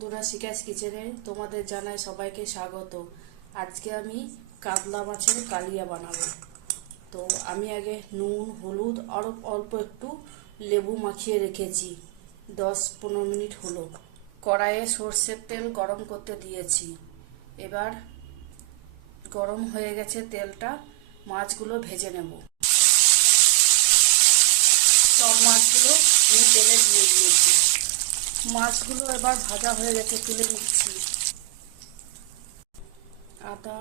বন্ধুরা, শিকাস কিচেনে তোমাদের জানাই সবাইকে স্বাগত। আজকে আমি কাতলা মাছের কালিয়া বানাবো। তো আমি আগে নুন, হলুদ আর অল্প একটু লেবু মাখিয়ে রেখেছি। 10-15 মিনিট হলো। কড়াইয়ে সর্ষের তেল গরম করতে দিয়েছি। এবার গরম হয়ে গেছে তেলটা, মাছগুলো ভেজে নেব। সব মাছগুলো আমি তেলে দিয়ে দিয়েছি। মাছগুলো এবার ভাজা হয়ে গেছে, তুলে নিচ্ছি। আদা,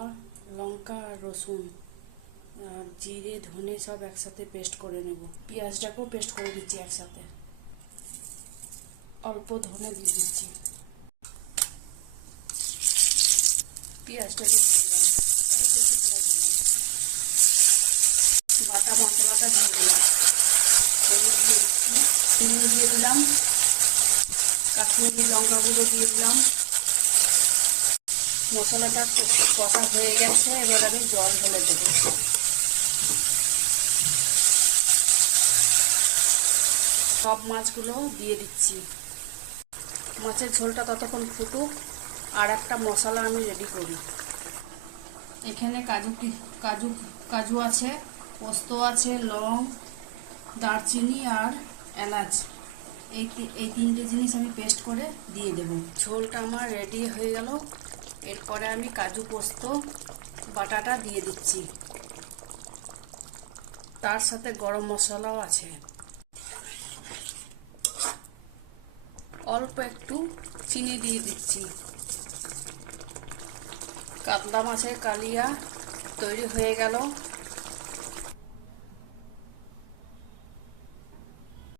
লঙ্কা আর রসুন আর জিরে, ধনে সব একসাথে পেস্ট করে নেব। পেঁয়াজটাকেও পেস্ট করে দিচ্ছি একসাথে। অল্প ধনে দিয়ে দিচ্ছি। পেঁয়াজটাকে দিয়ে দিলাম। বাটা মশলাটা দিয়ে দিলাম। হলুদ দিয়ে দিচ্ছি, চিনি দিয়ে দিলাম, কাশ্মীরি লঙ্কা গুঁড়ো দিয়ে দিলাম। মশলাটা কষা হয়ে গেছে, এবার আমি জল ঢেলে দেব। সব মাছগুলো দিয়ে দিচ্ছি। মাছের ঝোলটা ততক্ষণ ফুটুক, আর একটা মশলা আমি রেডি করি। এখানে কাজু আছে, পোস্ত আছে, লং, দারচিনি আর এলাচ, এই তিনটে জিনিস আমি পেস্ট করে দিয়ে দেব। ঝোলটা আমার রেডি হয়ে গেল। এরপরে আমি কাজু পোস্ত বাটাটা দিয়ে দিচ্ছি। তার সাথে গরম মশলাও আছে। অল্প একটু চিনি দিয়ে দিচ্ছি। কাতলা মাছের কালিয়া তৈরি হয়ে গেল।